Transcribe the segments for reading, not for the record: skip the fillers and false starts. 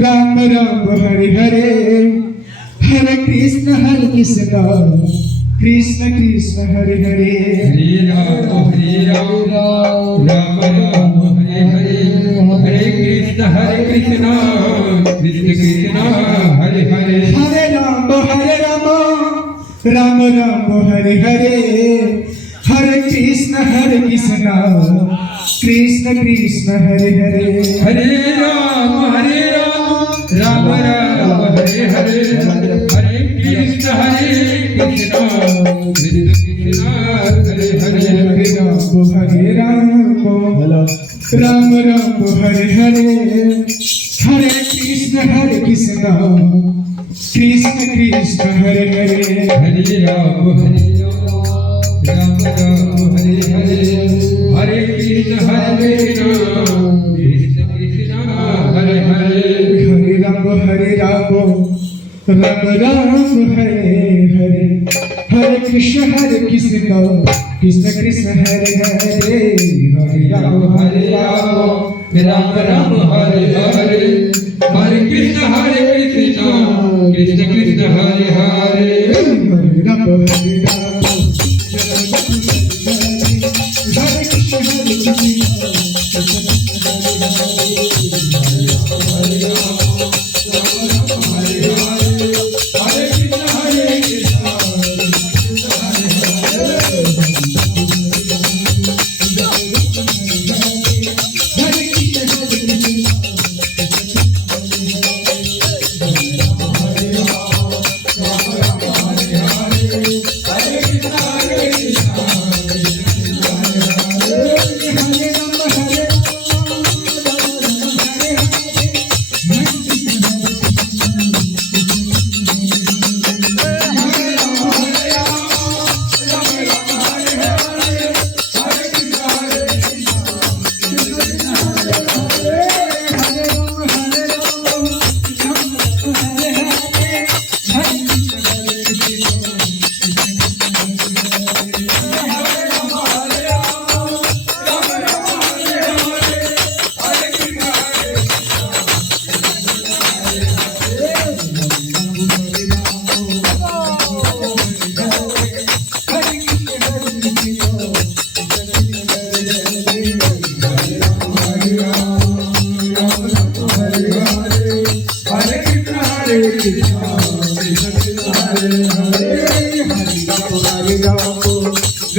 Ram Ram Hare Hare Hare Krishna Krishna Krishna Hare Hare Hare Ram Ram Ram Hare Hare Hare Krishna Krishna Krishna Hare Hare Hare Ram Ram Ram Hare Hare Hare Krishna Krishna Krishna Hare Hare Hare Ram Ram Ram Hare Hare Hare Krishna Krishna Krishna Hare Hare Hare Ram Ram Ram Hare Hare Hare Krishna Krishna Krishna Hare Hare Hare Ram Ram Ram Hare Hare Hare Krishna Krishna Krishna Hare Hare Hare Ram Ram Ram Hare Hare Hare Krishna Krishna Krishna Hare Hare Hare Ram Ram Ram Hare Hare Hare Krishna Krishna Krishna Hare Hare Hare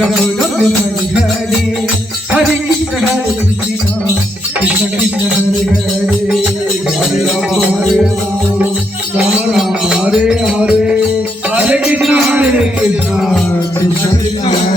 Ram Hare Hare, Hare Krishna, Krishna Krishna, Hare Hare, Hare Rama, Rama Rama, Hare Hare, Hare Krishna, Krishna Krishna,